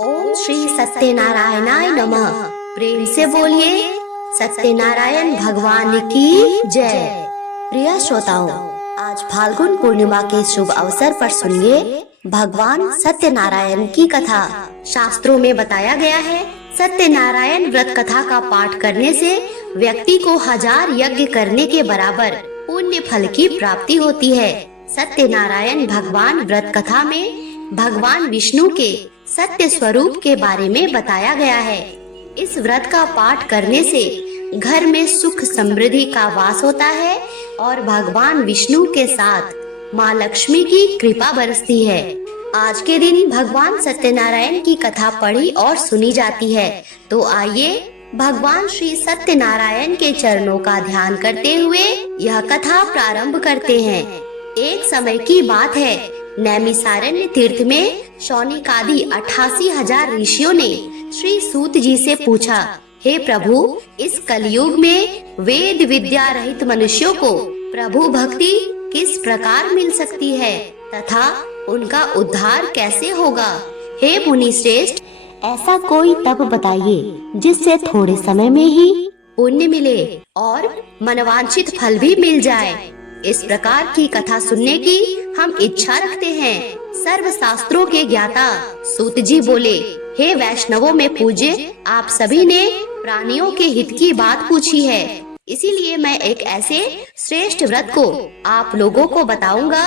ओम श्री सत्यनारायणाय नमः। प्रेम से बोलिए सत्यनारायण भगवान की जय। प्रिय श्रोताओं, आज फाल्गुन पूर्णिमा के शुभ अवसर पर सुनिए भगवान सत्यनारायण की कथा। शास्त्रों में बताया गया है, सत्यनारायण व्रत कथा का पाठ करने से व्यक्ति को 1000 यज्ञ करने के बराबर पुण्य फल की प्राप्ति होती है। सत्यनारायण भगवान व्रत कथा में भगवान विष्णु के सत्य स्वरूप के बारे में बताया गया है। इस व्रत का पाठ करने से घर में सुख समृद्धि का वास होता है और भगवान विष्णु के साथ माँ लक्ष्मी की कृपा बरसती है। आज के दिन भगवान सत्यनारायण की कथा पढ़ी और सुनी जाती है। तो आइए भगवान श्री सत्यनारायण के चरणों का ध्यान करते हुए यह कथा प्रारंभ करते हैं। एक समय की बात है, नैमिषारण्य तीर्थ में शौनिकादि 88,000 ऋषियों ने श्री सूत जी से पूछा, हे प्रभु, इस कलयुग में वेद विद्या रहित मनुष्यों को प्रभु भक्ति किस प्रकार मिल सकती है तथा उनका उद्धार कैसे होगा? हे मुनि श्रेष्ठ, ऐसा कोई तप बताइए जिससे थोड़े समय में ही पुण्य मिले और मनवांछित फल भी मिल जाए। इस प्रकार की कथा सुनने की हम इच्छा रखते हैं। सर्व शास्त्रों के ज्ञाता सूत जी बोले, हे वैष्णवों में पूज्य, आप सभी ने प्राणियों के हित की बात पूछी है, इसीलिए मैं एक ऐसे श्रेष्ठ व्रत को आप लोगों को बताऊंगा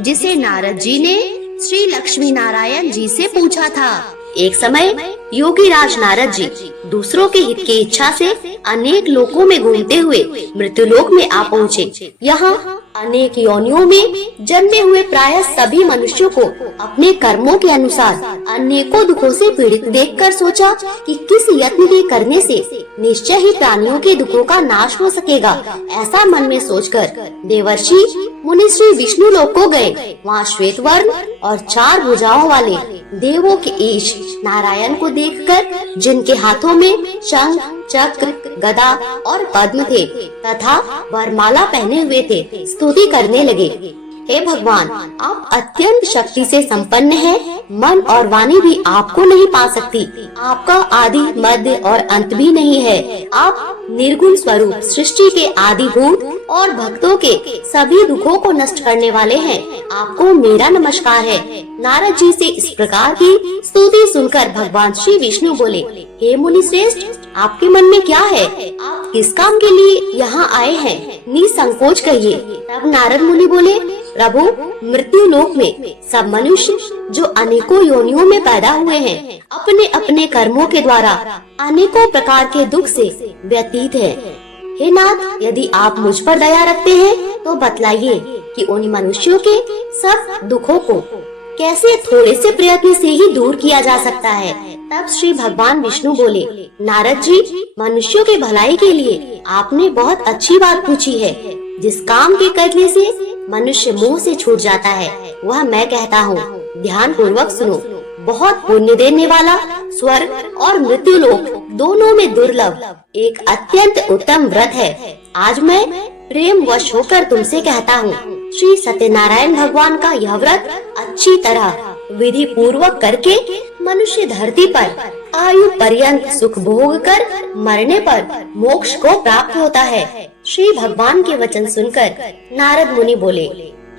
जिसे नारद जी ने श्री लक्ष्मी नारायण जी से पूछा था। एक समय योगी राज नारद जी दूसरों के हित की इच्छा से अनेक लोकों में घूमते हुए मृत्युलोक में आ पहुँचे। यहाँ अनेक योनियों में जन्मे हुए प्रायः सभी मनुष्यों को अपने कर्मों के अनुसार अनेकों दुखों से पीड़ित देखकर सोचा कि किस यत्न के करने से निश्चय ही प्राणियों के दुखों का नाश हो सकेगा। ऐसा मन में सोचकर देवर्षि मुनि श्री विष्णु लोक को गए। वहाँ श्वेत वर्ण और 4 भुजाओं वाले देवों के ईश नारायण को देखकर, जिनके हाथों में शंख, चक्र, गदा और पद्म थे तथा वरमाला पहने हुए थे, स्तुति करने लगे। हे भगवान, आप अत्यंत शक्ति से संपन्न हैं, मन और वाणी भी आपको नहीं पा सकती। आपका आदि मध्य और अंत भी नहीं है। आप निर्गुण स्वरूप सृष्टि के आदिभूत और भक्तों के सभी दुखों को नष्ट करने वाले हैं। आपको मेरा नमस्कार है। नारद जी से इस प्रकार की स्तुति सुनकर भगवान श्री विष्णु बोले, हे मुनि श्रेष्ठ, आपके मन में क्या है? आप किस काम के लिए यहाँ आए हैं? निसंकोच कहिए। तब नारद मुनि बोले, प्रभु, मृत्यु लोक में सब मनुष्य जो अनेकों योनियों में पैदा हुए हैं, अपने अपने कर्मों के द्वारा अनेकों प्रकार के दुख से व्यतीत है। हे नाथ, यदि आप मुझ पर दया रखते हैं तो बतलाइए कि उन मनुष्यों के सब दुखों को कैसे थोड़े से प्रयत्न से ही दूर किया जा सकता है। तब श्री भगवान विष्णु बोले, नारद जी, मनुष्यों के भलाई के लिए आपने बहुत अच्छी बात पूछी है। जिस काम के करने से मनुष्य मुंह से छूट जाता है, वह मैं कहता हूँ। ध्यान पूर्वक सुनो। बहुत पुण्य देने वाला स्वर्ग और मृत्यु लोक दोनों में दुर्लभ एक अत्यंत उत्तम व्रत है। आज मैं प्रेम वश होकर तुमसे कहता हूँ, श्री सत्यनारायण भगवान का यह व्रत अच्छी तरह विधि पूर्वक करके मनुष्य धरती पर आयु पर्यंत सुख भोग कर मरने पर मोक्ष को प्राप्त होता है। श्री भगवान के वचन सुनकर नारद मुनि बोले,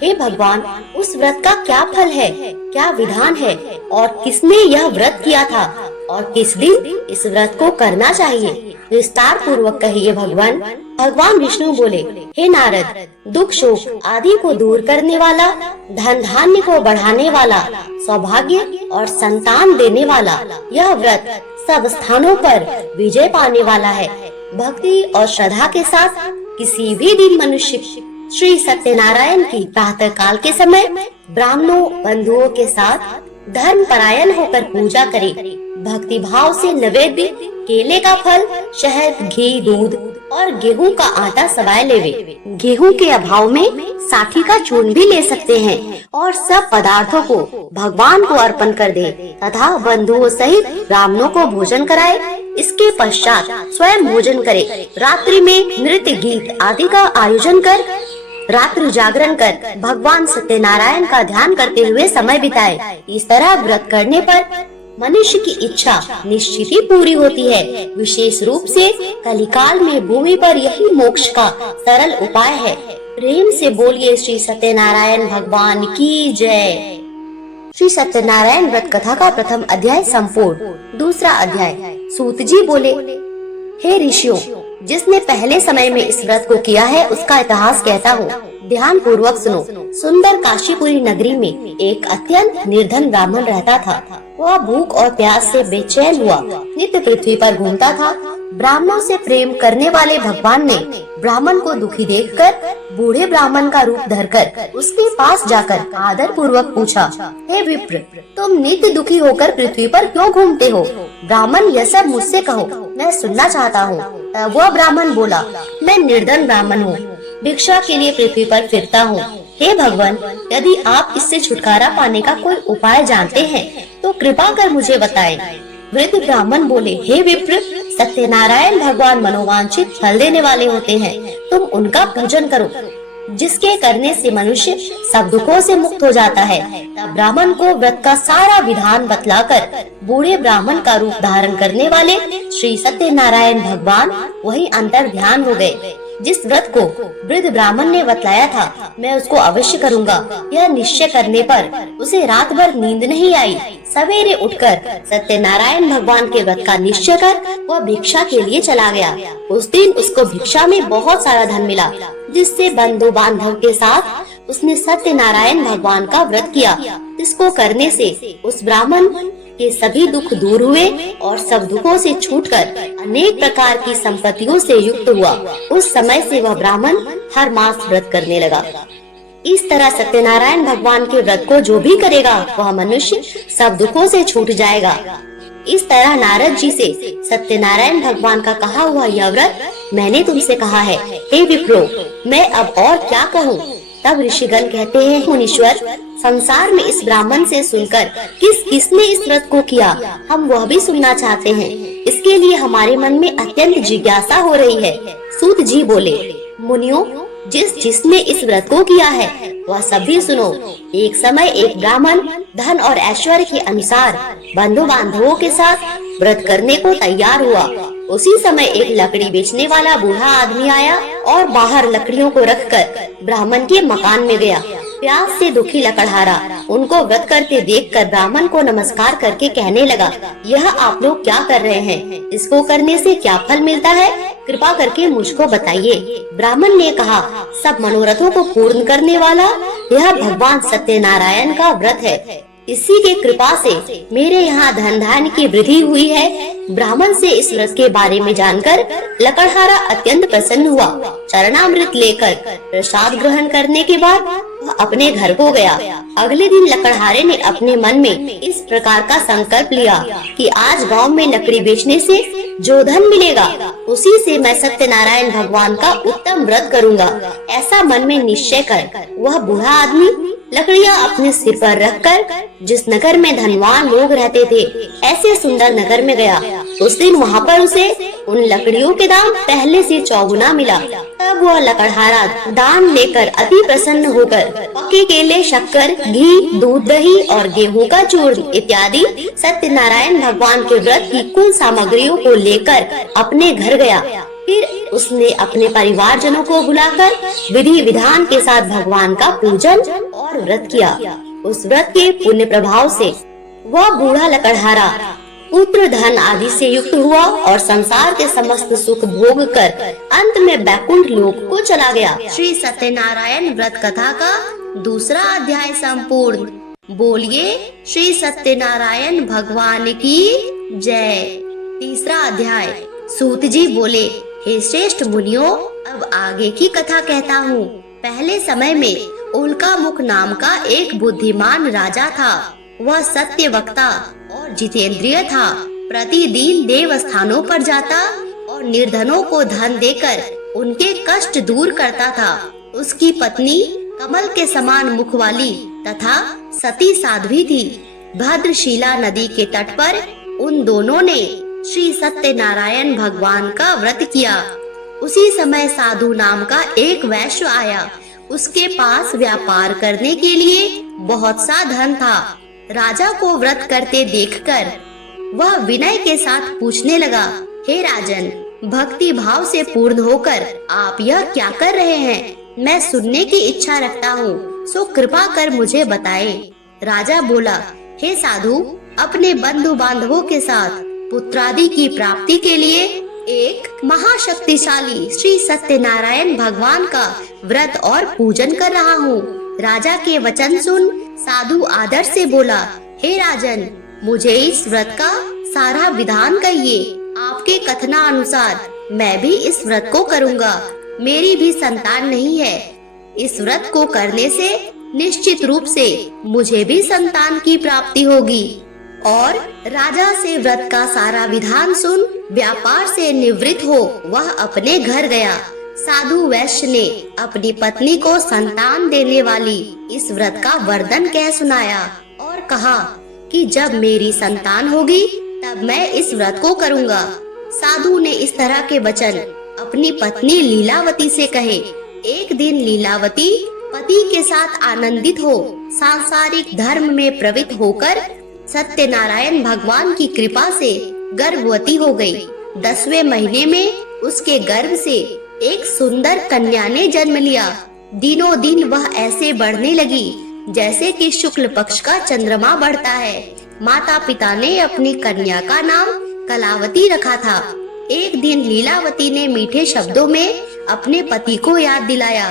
हे भगवान, उस व्रत का क्या फल है, क्या विधान है और किसने यह व्रत किया था और किस दिन इस व्रत को करना चाहिए? विस्तार पूर्वक कहिए भगवान। भगवान विष्णु बोले, हे नारद, दुख शोक आदि को दूर करने वाला, धन धान्य को बढ़ाने वाला, सौभाग्य और संतान देने वाला यह व्रत सब स्थानों पर विजय पाने वाला है। भक्ति और श्रद्धा के साथ किसी भी दिन मनुष्य श्री सत्यनारायण की प्रातः काल के समय ब्राह्मणों बंधुओं के साथ धर्म परायण होकर पूजा करे। भक्ति भाव से नैवेद्य केले का फल, शहद, घी, दूध और गेहूं का आटा सवाए लेवे। गेहूं के अभाव में साठी का चूर्ण भी ले सकते हैं और सब पदार्थों को भगवान को अर्पण कर दे तथा बंधुओं सहित ब्राह्मणों को भोजन कराए। इसके पश्चात स्वयं भोजन करे। रात्रि में नृत्य गीत आदि का आयोजन कर रात्रि जागरण कर भगवान सत्यनारायण का ध्यान करते हुए समय बिताए। इस तरह व्रत करने पर मनुष्य की इच्छा निश्चित ही पूरी होती है। विशेष रूप से कलिकाल में भूमि पर यही मोक्ष का सरल उपाय है। प्रेम से बोलिए श्री सत्यनारायण भगवान की जय। श्री सत्यनारायण व्रत कथा का प्रथम अध्याय संपूर्ण। दूसरा अध्याय। सूत जी बोले, हे ऋषियों, जिसने पहले समय में इस व्रत को किया है उसका इतिहास कहता हूँ, ध्यान पूर्वक सुनो। सुंदर काशीपुरी नगरी में एक अत्यंत निर्धन ब्राह्मण रहता था। वह भूख और प्यास से बेचैन हुआ नित्य पृथ्वी पर घूमता था। ब्राह्मणों से प्रेम करने वाले भगवान ने ब्राह्मण को दुखी देखकर बूढ़े ब्राह्मण का रूप धरकर उसके पास जाकर आदर पूर्वक पूछा, हे विप्र, तुम नित्य दुखी होकर पृथ्वी पर क्यों घूमते हो? ब्राह्मण, यह सब मुझसे कहो, मैं सुनना चाहता हूँ। वह ब्राह्मण बोला, मैं निर्धन ब्राह्मण हूँ, भिक्षा के लिए पृथ्वी पर फिरता हूँ। हे भगवान, यदि आप इससे छुटकारा पाने का कोई उपाय जानते हैं तो कृपा कर मुझे बताएं। वृद्ध ब्राह्मण बोले, हे विप्र, सत्यनारायण भगवान मनोवांछित फल देने वाले होते हैं, तुम उनका पूजन करो, जिसके करने से मनुष्य सब दुखों से मुक्त हो जाता है। तब ब्राह्मण को व्रत का सारा विधान बतलाकर बूढ़े ब्राह्मण का रूप धारण करने वाले श्री सत्यनारायण भगवान वही अंतर ध्यान हो गए। जिस व्रत को वृद्ध ब्राह्मण ने बतलाया था, मैं उसको अवश्य करूँगा, यह निश्चय करने पर उसे रात भर नींद नहीं आई। सवेरे उठकर सत्यनारायण भगवान के व्रत का निश्चय कर वह भिक्षा के लिए चला गया। उस दिन उसको भिक्षा में बहुत सारा धन मिला, जिससे बंधु बांधव के साथ उसने सत्यनारायण भगवान का व्रत किया, जिसको करने से उस ब्राह्मण के सभी दुख दूर हुए और सब दुखों से छूटकर अनेक प्रकार की संपत्तियों से युक्त हुआ। उस समय से वह ब्राह्मण हर मास व्रत करने लगा। इस तरह सत्यनारायण भगवान के व्रत को जो भी करेगा वह मनुष्य सब दुखों से छूट जाएगा। इस तरह नारद जी से सत्यनारायण भगवान का कहा हुआ यह व्रत मैंने तुमसे कहा है। हे विप्रो, मैं अब और क्या कहूँ? तब ऋषिगण कहते हैं, मुनीश्वर, संसार में इस ब्राह्मण से सुनकर किसने इस व्रत को किया, हम वह भी सुनना चाहते हैं। इसके लिए हमारे मन में अत्यंत जिज्ञासा हो रही है। सूत जी बोले, मुनियों, जिसने इस व्रत को किया है वह सभी सुनो। एक समय एक ब्राह्मण धन और ऐश्वर्य के अनुसार बंधु बांधवों के साथ व्रत करने को तैयार हुआ। उसी समय एक लकड़ी बेचने वाला बूढ़ा आदमी आया और बाहर लकड़ियों को रखकर ब्राह्मण के मकान में गया। प्यास से दुखी लकड़हारा उनको व्रत करते देखकर ब्राह्मण को नमस्कार करके कहने लगा, यह आप लोग क्या कर रहे हैं? इसको करने से क्या फल मिलता है? कृपा करके मुझको बताइए। ब्राह्मण ने कहा, सब मनोरथों को पूर्ण करने वाला यह भगवान सत्यनारायण का व्रत है। इसी के कृपा से मेरे यहाँ धन धान्य की वृद्धि हुई है। ब्राह्मण से इस व्रत के बारे में जानकर लकड़हारा अत्यंत प्रसन्न हुआ। चरणामृत लेकर प्रसाद ग्रहण करने के बाद वह अपने घर को गया। अगले दिन लकड़हारे ने अपने मन में इस प्रकार का संकल्प लिया कि आज गांव में लकड़ी बेचने से जो धन मिलेगा उसी से मैं सत्यनारायण भगवान का उत्तम व्रत करूंगा। ऐसा मन में निश्चय कर वह बूढ़ा आदमी लकड़ियां अपने सिर पर रखकर जिस नगर में धनवान लोग रहते थे ऐसे सुंदर नगर में गया। उस दिन वहाँ पर उसे उन लकड़ियों के दाम पहले से चौगुना मिला। तब वह लकड़हारा दान लेकर अति प्रसन्न होकर पके केले, शक्कर, घी, दूध, दही और गेहूं का चूर्ण इत्यादि सत्यनारायण भगवान के व्रत की कुल सामग्रियों को लेकर अपने घर गया। फिर उसने अपने परिवारजनों को बुलाकर विधि विधान के साथ भगवान का पूजन और व्रत किया। उस व्रत के पुण्य प्रभाव से वह बूढ़ा लकड़हारा पुत्र, धन आदि से युक्त हुआ और संसार के समस्त सुख भोग कर अंत में वैकुंठ लोक को चला गया। श्री सत्यनारायण व्रत कथा का दूसरा अध्याय संपूर्ण। बोलिए श्री सत्यनारायण भगवान की जय। तीसरा अध्याय। सूत जी बोले, हे श्रेष्ठ मुनियों, अब आगे की कथा कहता हूँ। पहले समय में उल्का मुख नाम का एक बुद्धिमान राजा था। वह सत्य वक्ता और जितेंद्रिय था। प्रतिदिन देव स्थानों पर जाता और निर्धनों को धन देकर उनके कष्ट दूर करता था। उसकी पत्नी कमल के समान मुख वाली तथा सती साध्वी थी। भद्रशिला नदी के तट पर उन दोनों ने श्री सत्यनारायण भगवान का व्रत किया। उसी समय साधु नाम का एक वैश्य आया। उसके पास व्यापार करने के लिए बहुत सा धन था। राजा को व्रत करते देखकर वह विनय के साथ पूछने लगा, हे राजन, भक्ति भाव से पूर्ण होकर आप यह क्या कर रहे हैं? मैं सुनने की इच्छा रखता हूँ, सो कृपा कर मुझे बताएं। राजा बोला, हे साधु, अपने बंधु बांधवों के साथ पुत्रादि की प्राप्ति के लिए एक महाशक्तिशाली श्री सत्यनारायण भगवान का व्रत और पूजन कर रहा हूँ। राजा के वचन सुन साधु आदर से बोला, हे राजन, मुझे इस व्रत का सारा विधान कहिए। आपके कथनानुसार मैं भी इस व्रत को करूँगा। मेरी भी संतान नहीं है। इस व्रत को करने से निश्चित रूप से मुझे भी संतान की प्राप्ति होगी। और राजा से व्रत का सारा विधान सुन व्यापार से निवृत्त हो वह अपने घर गया। साधु वैश्य ने अपनी पत्नी को संतान देने वाली इस व्रत का वर्णन कह सुनाया और कहा कि जब मेरी संतान होगी तब मैं इस व्रत को करूँगा। साधु ने इस तरह के वचन अपनी पत्नी लीलावती से कहे। एक दिन लीलावती पति के साथ आनंदित हो सांसारिक धर्म में प्रवृत्त होकर सत्यनारायण भगवान की कृपा से गर्भवती हो गई। 10वें महीने में उसके गर्भ से एक सुंदर कन्या ने जन्म लिया। दिनों दिन वह ऐसे बढ़ने लगी जैसे कि शुक्ल पक्ष का चंद्रमा बढ़ता है। माता पिता ने अपनी कन्या का नाम कलावती रखा था। एक दिन लीलावती ने मीठे शब्दों में अपने पति को याद दिलाया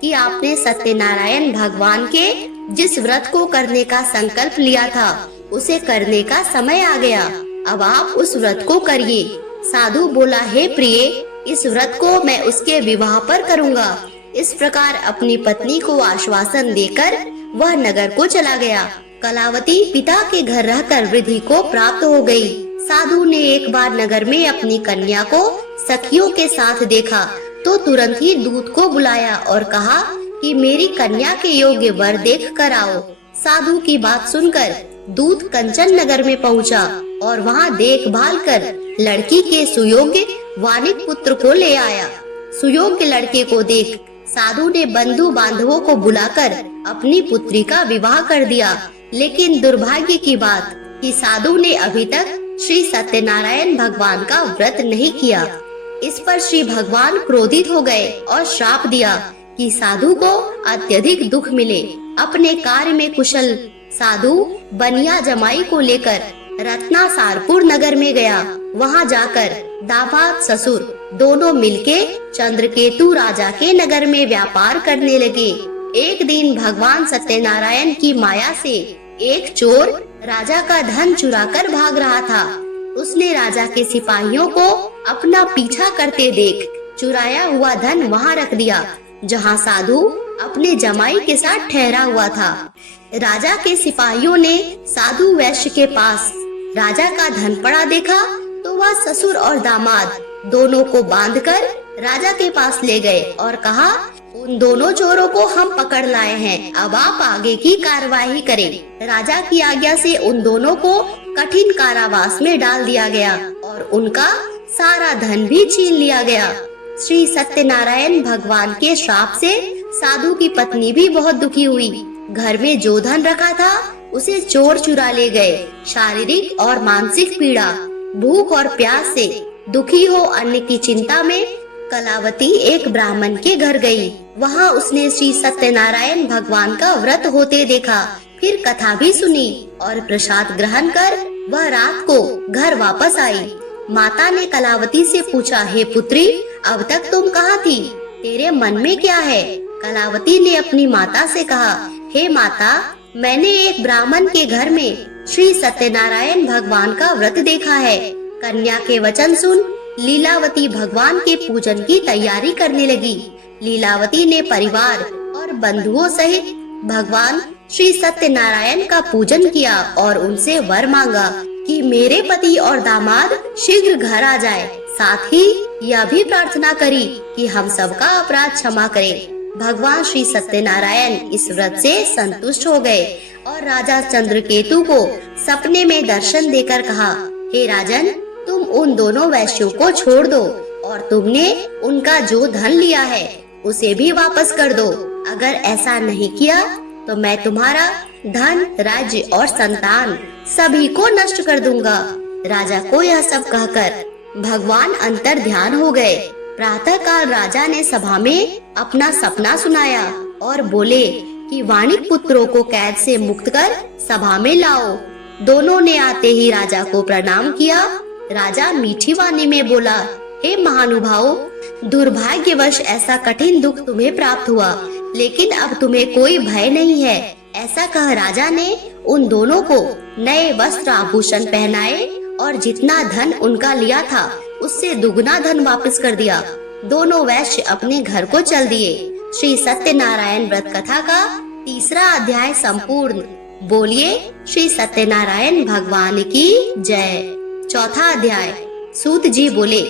कि आपने सत्यनारायण भगवान के जिस व्रत को करने का संकल्प लिया था उसे करने का समय आ गया। अब आप उस व्रत को करिए। साधु बोला, हे प्रिय, इस व्रत को मैं उसके विवाह पर करूँगा। इस प्रकार अपनी पत्नी को आश्वासन देकर वह नगर को चला गया। कलावती पिता के घर रहकर वृद्धि को प्राप्त हो गई। साधु ने एक बार नगर में अपनी कन्या को सखियों के साथ देखा तो तुरंत ही दूत को बुलाया और कहा कि मेरी कन्या के योग्य वर देख कर आओ। साधु की बात सुनकर दूत कंचन नगर में पहुंचा और वहां देखभाल कर लड़की के सुयोग्य वानिक पुत्र को ले आया। सुयोग्य लड़के को देख साधु ने बंधु बांधवों को बुलाकर अपनी पुत्री का विवाह कर दिया। लेकिन दुर्भाग्य की बात कि साधु ने अभी तक श्री सत्यनारायण भगवान का व्रत नहीं किया। इस पर श्री भगवान क्रोधित हो गए और श्राप दिया कि साधु को अत्यधिक दुख मिले। अपने कार्य में कुशल साधु बनिया जमाई को लेकर रत्नासारपुर नगर में गया। वहां जाकर दामाद ससुर दोनों मिलके चंद्रकेतु राजा के नगर में व्यापार करने लगे। एक दिन भगवान सत्यनारायण की माया से एक चोर राजा का धन चुराकर भाग रहा था। उसने राजा के सिपाहियों को अपना पीछा करते देख चुराया हुआ धन वहां रख दिया जहां साधु अपने जमाई के साथ ठहरा हुआ था। राजा के सिपाहियों ने साधु वैश्य के पास राजा का धन पड़ा देखा तो वह ससुर और दामाद दोनों को बांधकर राजा के पास ले गए और कहा, उन दोनों चोरों को हम पकड़ लाए हैं, अब आप आगे की कार्यवाही करें। राजा की आज्ञा से उन दोनों को कठिन कारावास में डाल दिया गया और उनका सारा धन भी छीन लिया गया। श्री सत्यनारायण भगवान के श्राप से साधु की पत्नी भी बहुत दुखी हुई। घर में जो धन रखा था उसे चोर चुरा ले गए। शारीरिक और मानसिक पीड़ा, भूख और प्यास से दुखी हो अन्न की चिंता में कलावती एक ब्राह्मण के घर गई। वहां उसने श्री सत्यनारायण भगवान का व्रत होते देखा, फिर कथा भी सुनी और प्रसाद ग्रहण कर वह रात को घर वापस आई। माता ने कलावती से पूछा, हे पुत्री, अब तक तुम कहाँ थी? तेरे मन में क्या है? कलावती ने अपनी माता से कहा, हे माता, मैंने एक ब्राह्मण के घर में श्री सत्यनारायण भगवान का व्रत देखा है। कन्या के वचन सुन लीलावती भगवान के पूजन की तैयारी करने लगी। लीलावती ने परिवार और बंधुओं सहित भगवान श्री सत्यनारायण का पूजन किया और उनसे वर मांगा कि मेरे पति और दामाद शीघ्र घर आ जाए। साथ ही यह भी प्रार्थना करी कि हम सबका अपराध क्षमा करें। भगवान श्री सत्यनारायण इस व्रत से संतुष्ट हो गए और राजा चंद्रकेतु को सपने में दर्शन देकर कहा, हे राजन, तुम उन दोनों वैश्यों को छोड़ दो और तुमने उनका जो धन लिया है उसे भी वापस कर दो। अगर ऐसा नहीं किया तो मैं तुम्हारा धन, राज्य और संतान सभी को नष्ट कर दूंगा। राजा को यह सब कहकर भगवान अंतर ध्यान हो गए। प्रातः काल राजा ने सभा में अपना सपना सुनाया और बोले कि वाणिक पुत्रों को कैद से मुक्त कर सभा में लाओ। दोनों ने आते ही राजा को प्रणाम किया। राजा मीठी वाणी में बोला, हे महानुभाव, दुर्भाग्यवश ऐसा कठिन दुख तुम्हें प्राप्त हुआ, लेकिन अब तुम्हें कोई भय नहीं है। ऐसा कह राजा ने उन दोनों को नए वस्त्र आभूषण पहनाए और जितना धन उनका लिया था उससे दुगना धन वापस कर दिया। दोनों वैश्य अपने घर को चल दिए। श्री सत्यनारायण व्रत कथा का 3रा अध्याय संपूर्ण। बोलिए श्री सत्यनारायण भगवान की जय। 4था अध्याय। सूत जी बोले,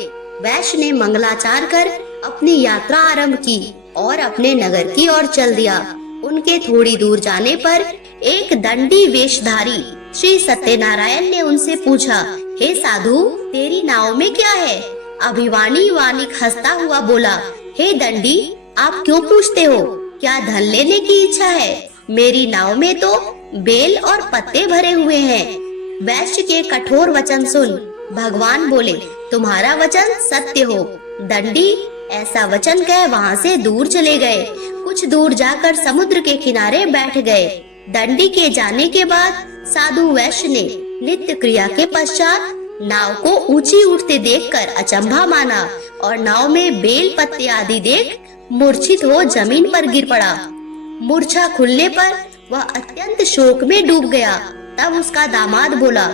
वैश्य ने मंगलाचार कर अपनी यात्रा आरंभ की और अपने नगर की ओर चल दिया। उनके थोड़ी दूर जाने पर एक दंडी वेशधारी श्री सत्यनारायण ने उनसे पूछा, हे साधु, तेरी नाव में क्या है? अभिवाणी वानिक हंसता हुआ बोला, हे दंडी, आप क्यों पूछते हो? क्या धन लेने की इच्छा है? मेरी नाव में तो बेल और पत्ते भरे हुए हैं। वैश्य के कठोर वचन सुन भगवान बोले, तुम्हारा वचन सत्य हो। दंडी ऐसा वचन कह वहाँ से दूर चले गए। कुछ दूर जाकर समुद्र के किनारे बैठ गए। दंडी के जाने के बाद साधु वैश्य ने नित्य क्रिया के पश्चात नाव को ऊंची उठते देखकर अचंभा माना और नाव में बेल पत्ते आदि देख मूर्छित हो जमीन पर गिर पड़ा। मूर्छा खुलने पर वह अत्यंत शोक में डूब गया। तब उसका दामाद बोला,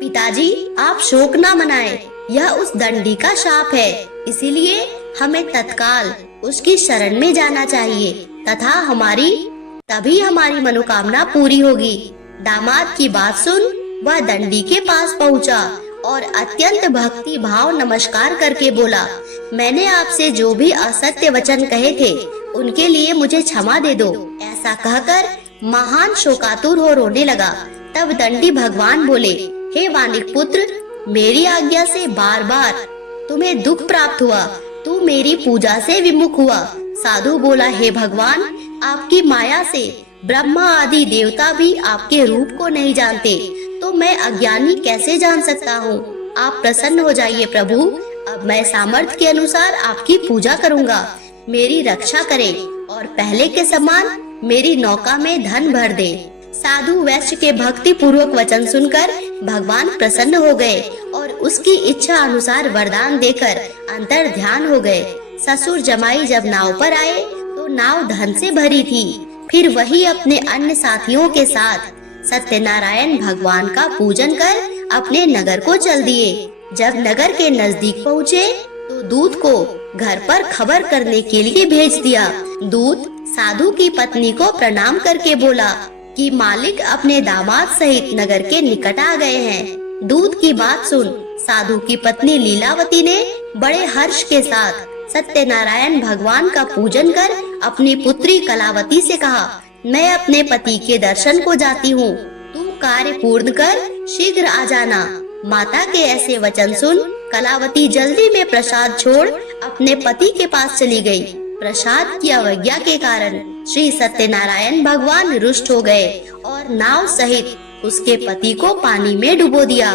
पिताजी, आप शोक ना मनाएं, यह उस दंडी का शाप है, इसीलिए हमें तत्काल उसकी शरण में जाना चाहिए तथा तभी हमारी मनोकामना पूरी होगी। दामाद की बात सुन वह दंडी के पास पहुंचा और अत्यंत भक्ति भाव नमस्कार करके बोला, मैंने आपसे जो भी असत्य वचन कहे थे उनके लिए मुझे क्षमा दे दो। ऐसा कहकर महान शोकातुर हो रोने लगा। तब दंडी भगवान बोले, हे वानिक पुत्र, मेरी आज्ञा से बार बार तुम्हें दुख प्राप्त हुआ, तू मेरी पूजा से विमुख हुआ। साधु बोला, हे भगवान, आपकी माया से ब्रह्मा आदि देवता भी आपके रूप को नहीं जानते, तो मैं अज्ञानी कैसे जान सकता हूँ? आप प्रसन्न हो जाइए प्रभु, अब मैं सामर्थ्य के अनुसार आपकी पूजा करूँगा। मेरी रक्षा करें और पहले के समान मेरी नौका में धन भर दे। साधु वैश्य के भक्ति पूर्वक वचन सुनकर भगवान प्रसन्न हो गए और उसकी इच्छा अनुसार वरदान देकर अंतर ध्यान हो गए। ससुर जमाई जब नाव पर आए तो नाव धन से भरी थी। फिर वही अपने अन्य साथियों के साथ सत्यनारायण भगवान का पूजन कर अपने नगर को चल दिए। जब नगर के नजदीक पहुँचे तो दूत को घर पर खबर करने के लिए भेज दिया। दूत साधु की पत्नी को प्रणाम करके बोला कि मालिक अपने दामाद सहित नगर के निकट आ गए हैं। दूत की बात सुन साधु की पत्नी लीलावती ने बड़े हर्ष के साथ सत्यनारायण भगवान का पूजन कर अपनी पुत्री कलावती से कहा, मैं अपने पति के दर्शन को जाती हूँ, तू कार्य पूर्ण कर शीघ्र आ जाना। माता के ऐसे वचन सुन कलावती जल्दी में प्रसाद छोड़ अपने पति के पास चली गई। प्रसाद की अवज्ञा के कारण श्री सत्यनारायण भगवान रुष्ट हो गए और नाव सहित उसके पति को पानी में डुबो दिया।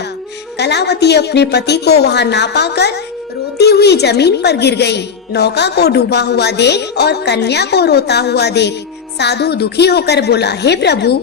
कलावती अपने पति को वहां ना पाकर रोती हुई जमीन पर गिर गई। नौका को डूबा हुआ देख और कन्या को रोता हुआ देख साधु दुखी होकर बोला, हे प्रभु,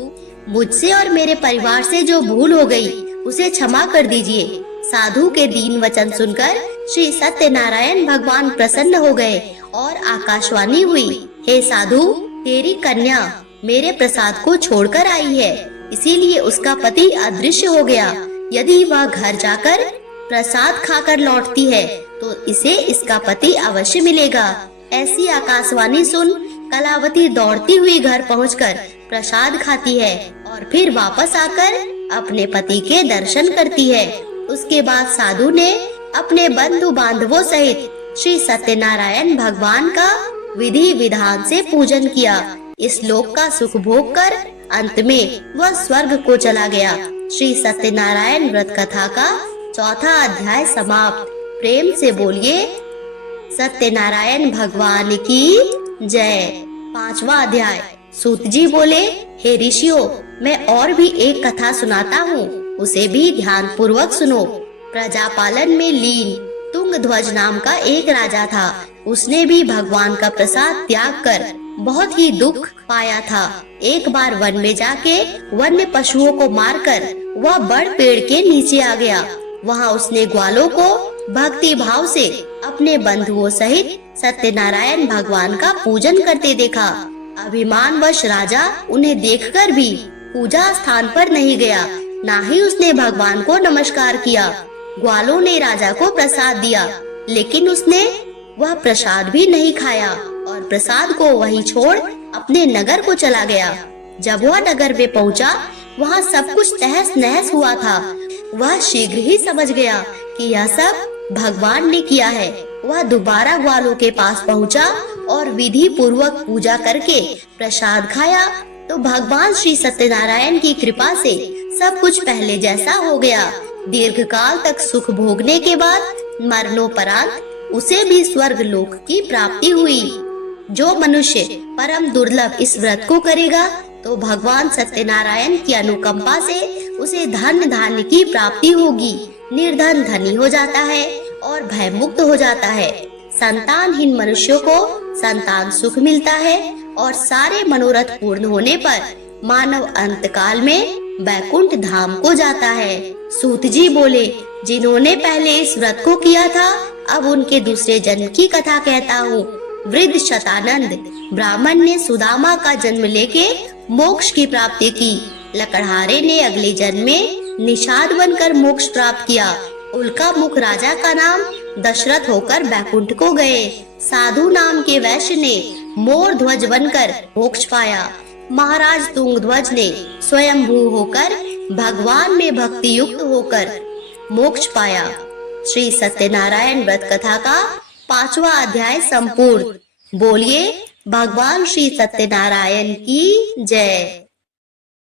मुझसे और मेरे परिवार से जो भूल हो गई उसे क्षमा कर दीजिए। साधु के दीन वचन सुनकर श्री सत्यनारायण भगवान प्रसन्न हो गए और आकाशवाणी हुई, हे साधु, तेरी कन्या मेरे प्रसाद को छोड़कर आई है, इसीलिए उसका पति अदृश्य हो गया। यदि वह घर जाकर प्रसाद खाकर लौटती है तो इसे इसका पति अवश्य मिलेगा। ऐसी आकाशवाणी सुन कलावती दौड़ती हुई घर पहुंचकर प्रसाद खाती है और फिर वापस आकर अपने पति के दर्शन करती है। उसके बाद साधु ने अपने बंधु बांधवों सहित श्री सत्यनारायण भगवान का विधि विधान से पूजन किया। इस लोक का सुख भोग कर अंत में वह स्वर्ग को चला गया। श्री सत्यनारायण व्रत कथा का 4था अध्याय समाप्त। प्रेम से बोलिए सत्यनारायण भगवान की जय। 5वां अध्याय। सूत जी बोले, हे ऋषियों, मैं और भी एक कथा सुनाता हूँ, उसे भी ध्यान पूर्वक सुनो। प्रजापालन में लीन तुंगध्वज नाम का एक राजा था। उसने भी भगवान का प्रसाद त्याग कर बहुत ही दुख पाया था। एक बार वन में जाके वन्य पशुओं को मारकर वह बड़ पेड़ के नीचे आ गया। वहाँ उसने ग्वालों को भक्ति भाव से अपने बंधुओं सहित सत्यनारायण भगवान का पूजन करते देखा। अभिमानवश राजा उन्हें देखकर भी पूजा स्थान पर नहीं गया, ना ही उसने भगवान को नमस्कार किया। ग्वालों ने राजा को प्रसाद दिया, लेकिन उसने वह प्रसाद भी नहीं खाया और प्रसाद को वहीं छोड़ अपने नगर को चला गया। जब वह नगर में पहुंचा, वहाँ सब कुछ तहस नहस हुआ था। वह शीघ्र ही समझ गया कि यह सब भगवान ने किया है। वह दोबारा ग्वालों के पास पहुंचा और विधि पूर्वक पूजा करके प्रसाद खाया तो भगवान श्री सत्यनारायण की कृपा से सब कुछ पहले जैसा हो गया। दीर्घ काल तक सुख भोगने के बाद मरणोपरांत उसे भी स्वर्ग लोक की प्राप्ति हुई। जो मनुष्य परम दुर्लभ इस व्रत को करेगा तो भगवान सत्यनारायण की अनुकंपा से उसे धन धान्य की प्राप्ति होगी। निर्धन धनी हो जाता है और भयमुक्त हो जाता है। संतानहीन मनुष्यों को संतान सुख मिलता है और सारे मनोरथ पूर्ण होने पर मानव अंत काल में बैकुंठ धाम को जाता है। सूत जी बोले, जिन्होंने पहले इस व्रत को किया था, अब उनके दूसरे जन्म की कथा कहता हूँ। वृद्ध शतानंद ब्राह्मण ने सुदामा का जन्म लेके मोक्ष की प्राप्ति की। लकड़हारे ने अगले जन्म में निषाद बनकर मोक्ष प्राप्त किया। उल्का मुख राजा का नाम दशरथ होकर बैकुंठ को गए। साधु नाम के वैश्य ने मोर ध्वज बनकर मोक्ष पाया। महाराज तुंगध्वज ने स्वयंभू होकर भगवान में भक्ति युक्त होकर मोक्ष पाया। श्री सत्यनारायण व्रत कथा का 5वां अध्याय संपूर्ण। बोलिए भगवान श्री सत्यनारायण की जय।